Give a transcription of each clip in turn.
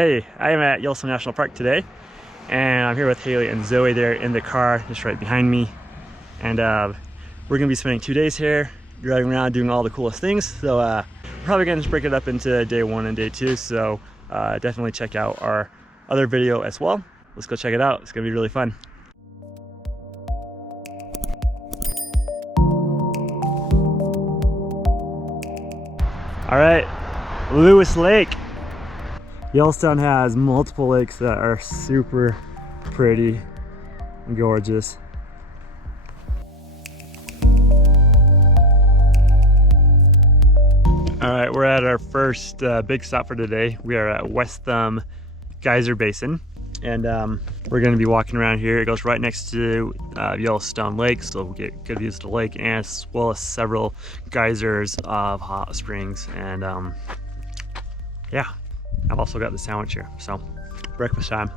Hey, I am at Yellowstone National Park today, and I'm here with Haley and Zoe there in the car just right behind me. And we're gonna be spending 2 days here, driving around doing all the coolest things. So we're probably gonna just break it up into day 1 and day 2. So definitely check out our other video as well. Let's go check it out. It's gonna be really fun. All right, Lewis Lake. Yellowstone has multiple lakes that are super pretty and gorgeous. All right, we're at our first big stop for today. We are at West Thumb Geyser Basin, and we're going to be walking around here. It goes right next to Yellowstone Lake, so we'll get good views of the lake, and as well as several geysers of hot springs. And yeah, I've also got the sandwich here, so breakfast time.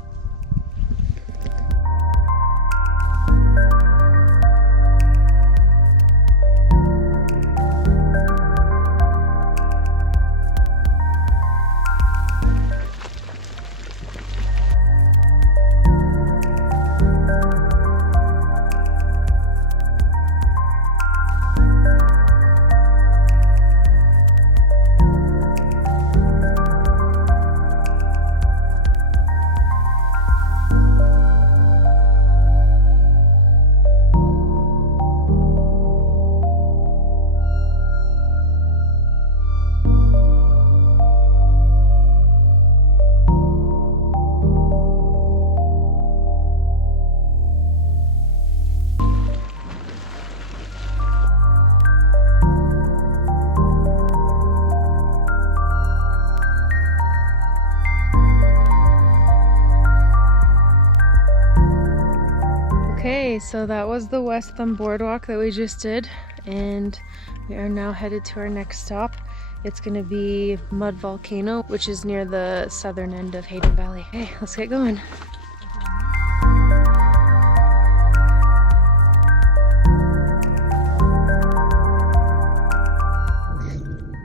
Okay, so that was the West Thumb boardwalk that we just did, and we are now headed to our next stop. It's going to be Mud Volcano, which is near the southern end of Hayden Valley. Okay, let's get going.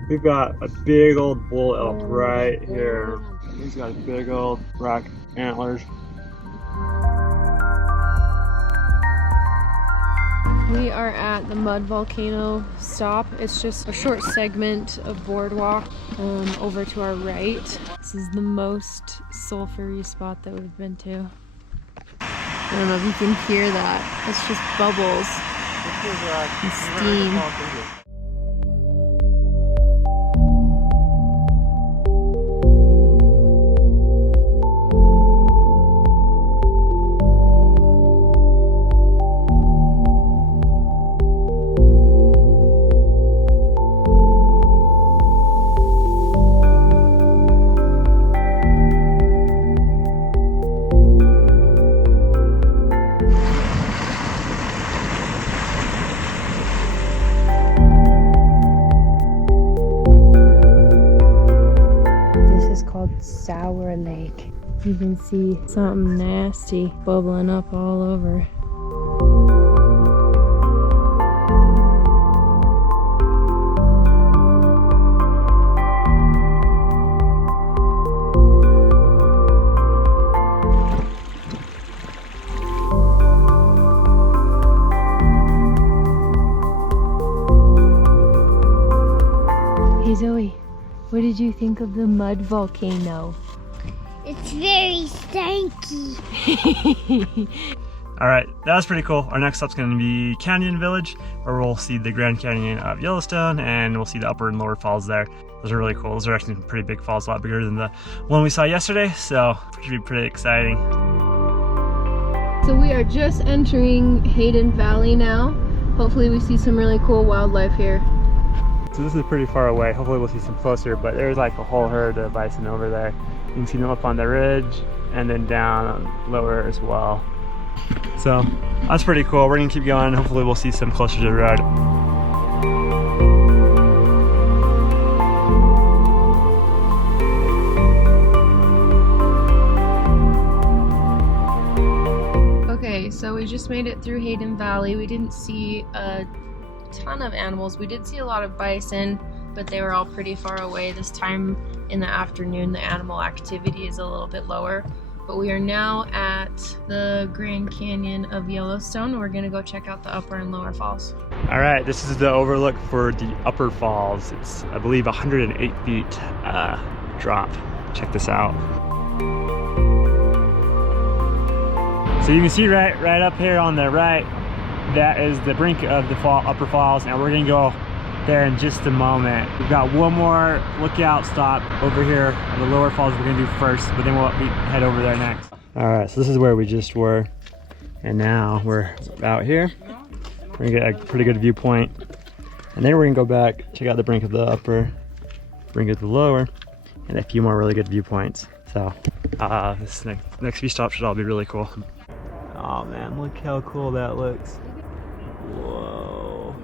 We've got a big old bull elk right here. He's got big old rock antlers. We are at the Mud Volcano stop. It's just a short segment of boardwalk over to our right. This is the most sulfury spot that we've been to. I don't know if you can hear that. It's just bubbles and steam. Sour Lake. You can see something nasty bubbling up all over. Hey Zoe, what did you think of the Mud Volcano? It's very stanky. All right, that was pretty cool. Our next stop's going to be Canyon Village, where we'll see the Grand Canyon of Yellowstone, and we'll see the upper and lower falls there. Those are really cool. Those are actually pretty big falls, a lot bigger than the one we saw yesterday, so it should be pretty exciting. So we are just entering Hayden Valley now. Hopefully we see some really cool wildlife here. So this is pretty far away. Hopefully we'll see some closer, but there's like a whole herd of bison over there. You can see them up on the ridge and then down lower as well. So that's pretty cool. We're gonna keep going. Hopefully we'll see some closer to the road. Okay, so we just made it through Hayden Valley. We didn't see a ton of animals. We did see a lot of bison, but they were all pretty far away. This time in the afternoon the animal activity is a little bit lower. But we are now at the Grand Canyon of Yellowstone. We're gonna go check out the upper and lower falls. All right, this is the overlook for the upper falls. It's, I believe, 108 feet drop. Check this out. So you can see right up here on the right, that is the brink of the upper falls, and we're gonna go there in just a moment. We've got one more lookout stop over here. The lower falls we're gonna do first, but then we'll head over there next. All right, so this is where we just were, and now we're out here. We're gonna get a pretty good viewpoint, and then we're gonna go back, check out the brink of the upper, brink of the lower, and a few more really good viewpoints. So this next few stops should all be really cool. Oh man, look how cool that looks. Whoa.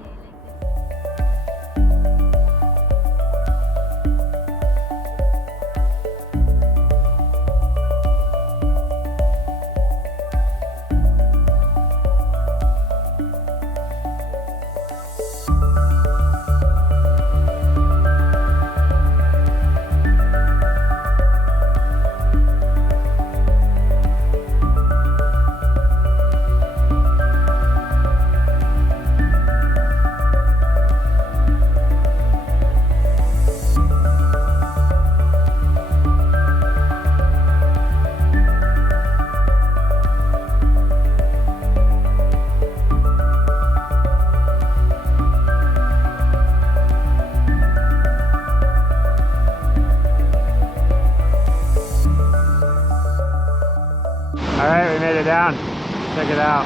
All right, we made it down. Check it out.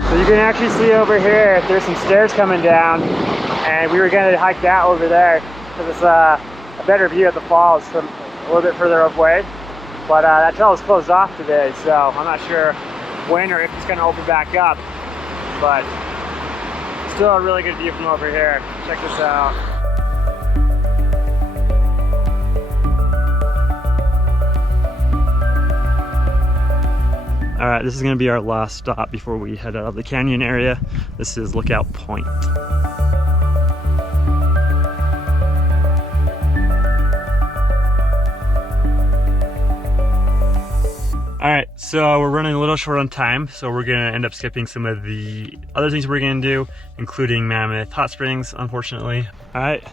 So you can actually see over here, there's some stairs coming down, and we were gonna hike that over there because it's a better view of the falls from a little bit further away. But that trail is closed off today, so I'm not sure when or if it's gonna open back up. But still a really good view from over here. Check this out. All right, this is gonna be our last stop before we head out of the canyon area. This is Lookout Point. All right, so we're running a little short on time, so we're gonna end up skipping some of the other things we're gonna do, including Mammoth Hot Springs, unfortunately. All right,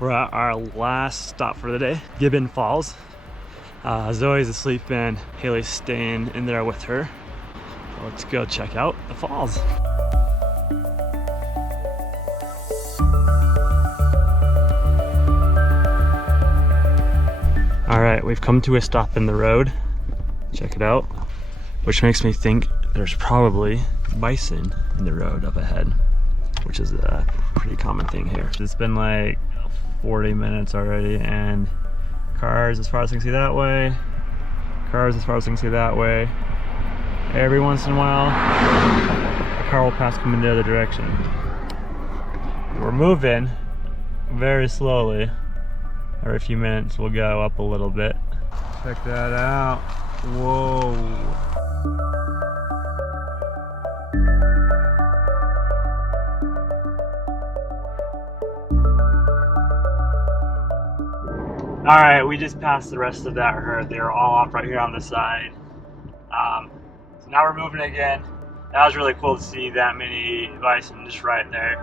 we're at our last stop for the day, Gibbon Falls. Zoe's asleep and Haley's staying in there with her. So let's go check out the falls. All right, we've come to a stop in the road. Check it out, which makes me think there's probably bison in the road up ahead, which is a pretty common thing here. It's been like 40 minutes already, and cars as far as I can see that way, cars as far as I can see that way. Every once in a while, a car will pass coming the other direction. We're moving very slowly. Every few minutes we'll go up a little bit. Check that out. Whoa. All right, we just passed the rest of that herd. They were all off right here on the side. So now we're moving again. That was really cool to see that many bison just right there.